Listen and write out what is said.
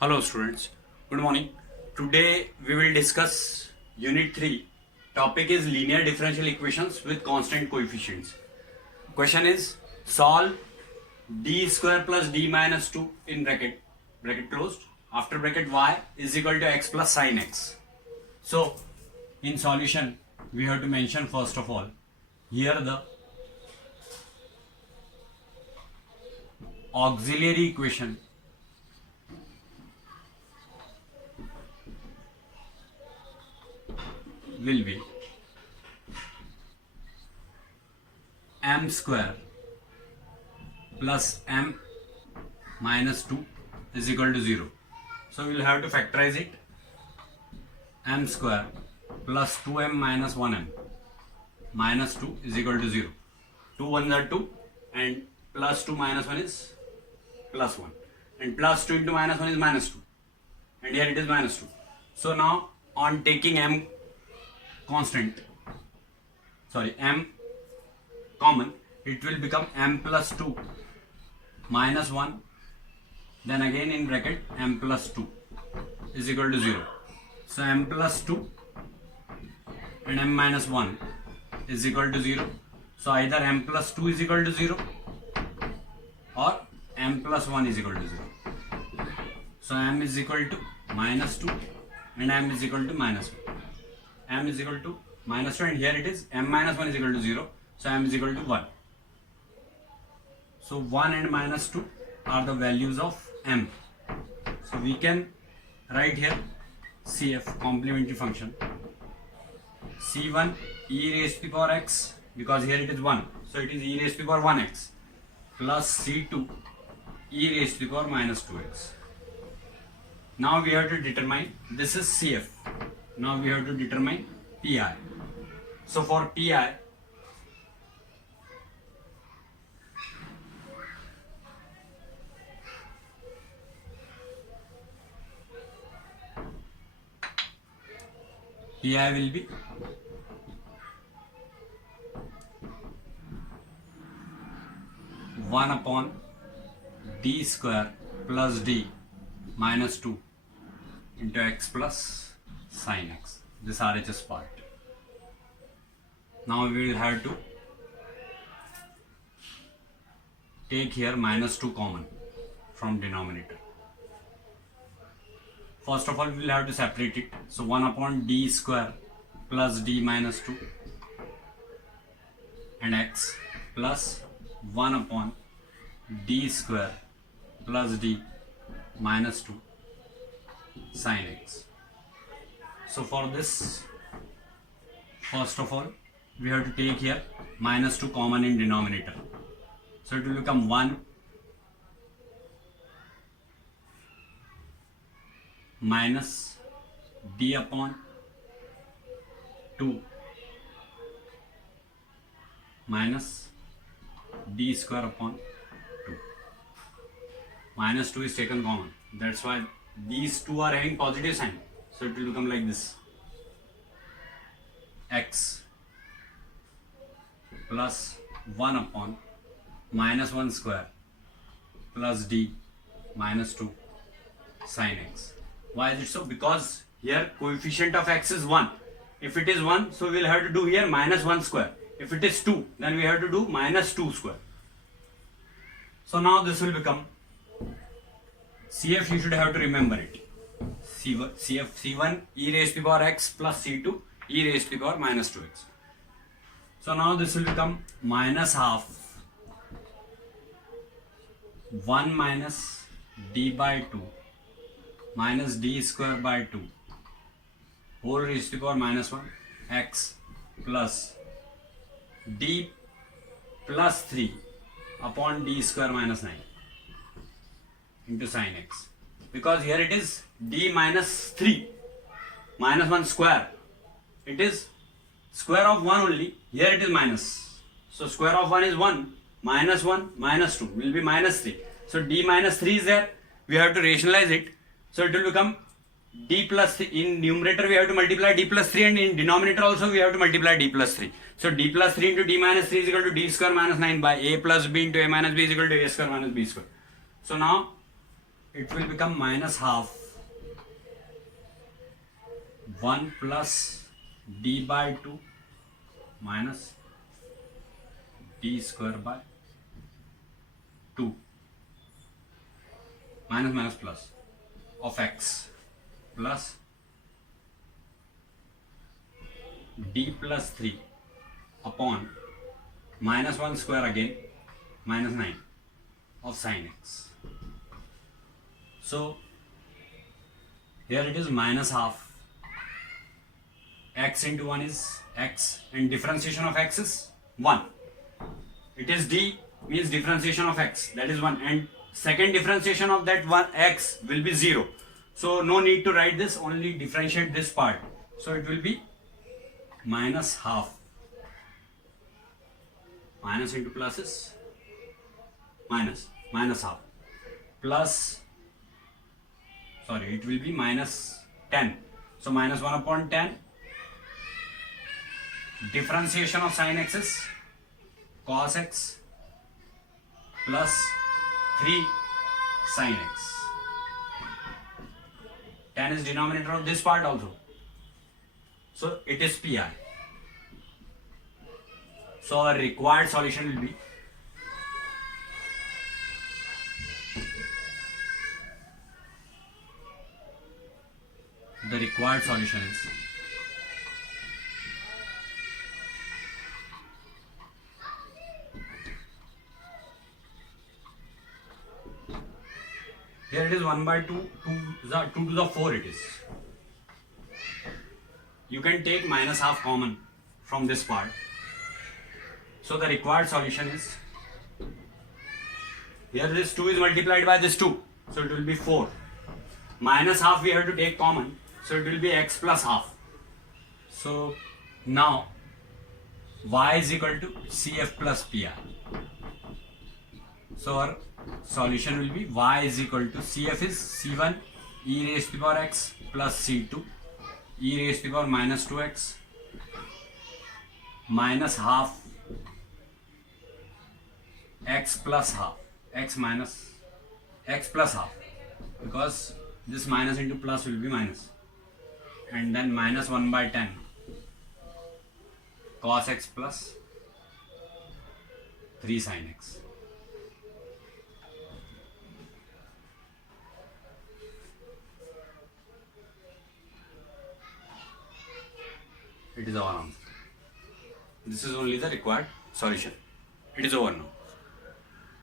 Hello students, good morning. Today we will discuss Unit 3. Topic is linear differential equations with constant coefficients. Question is solve d square plus d minus 2 in bracket closed, after bracket y is equal to x plus sin x. So in solution we have to mention first of all here the auxiliary equation will be m square plus m minus 2 is equal to 0. So we will have to factorize it. M square plus 2m minus 1m minus 2 is equal to 0. 2 1s are 2 and plus 2 minus 1 is plus 1 and plus 2 into minus 1 is minus 2 and here it is minus 2. So now on taking m common, it will become m plus 2 minus 1, then again in bracket m plus 2 is equal to 0. So m plus 2 and m minus 1 is equal to 0. So either m plus 2 is equal to 0 or m plus 1 is equal to 0. So m is equal to minus 2 and m is equal to minus 1. M is equal to minus 2 and here it is m minus 1 is equal to 0. So m is equal to 1. So 1 and minus 2 are the values of m. So we can write here CF, complementary function, C1 e raised to the power x, because here it is 1, so it is e raised to the power 1x, plus C2 e raised to the power minus 2x. Now we have to determine, this is CF. Now we have to determine PI. So for PI, PI will be one upon d square plus d minus 2 into x plus sin x, this RHS part. Now we will have to take here minus 2 common from denominator. First of all we will have to separate it. So 1 upon d square plus d minus 2 and x plus 1 upon d square plus d minus 2 sin x. So for this, first of all we have to take here minus 2 common in denominator. So it will become 1 minus d upon 2 minus d square upon 2. Minus 2 is taken common, that's why these two are having positive sign, so it will become like this, x plus 1 upon minus 1 square plus d minus 2 sin x. Why is it so? Because here coefficient of x is 1. If it is 1, so we will have to do here minus 1 square. If it is 2, then we have to do minus 2 square. So now this will become CF, you should have to remember it. C1 e raised to the power x plus C2 e raised to the power minus 2x. So now this will become minus half 1 minus d by 2 minus d square by 2 whole raised to the power minus 1 x plus d plus 3 upon d square minus 9 into sin x, because here it is d minus 3 minus 1 square, it is square of 1 only, here it is minus, so square of 1 is 1 minus 2 will be minus 3, so d minus 3 is there, we have to rationalize it, so it will become d plus 3. In numerator we have to multiply d plus 3 and in denominator also we have to multiply d plus 3. So d plus 3 into d minus 3 is equal to d square minus 9 by a plus b into a minus b is equal to a square minus b square. So now it will become minus half 1 plus d by 2 minus d square by 2 minus minus plus of x plus d plus 3 upon minus 1 square again minus 9 of sin x. So here it is minus half x into 1 is x and differentiation of x is 1. It is d means differentiation of x, that is 1, and second differentiation of that 1 x will be 0. So no need to write this, only differentiate this part. So it will be minus half, minus into plus is minus, minus half, plus, sorry, it will be minus 10. So minus 1 upon 10, differentiation of sin x is cos x plus 3 sin x. 10 is denominator of this part also. So it is pi. So our required solution will be the required solution is here it is 1 by 2, 2 to the 4 it is. You can take minus half common from this part. So the required solution is, here this 2 is multiplied by this 2. So it will be 4. Minus half we have to take common. So it will be x plus half. So now y is equal to CF plus PI. So our solution will be y is equal to CF is C1 e raised to the power x plus C2 e raised to the power minus 2x minus half x plus half, x minus x plus half, because this minus into plus will be minus, and then minus 1 by 10 cos x plus 3 sin x. It is our answer. This is only the required solution. It is over now.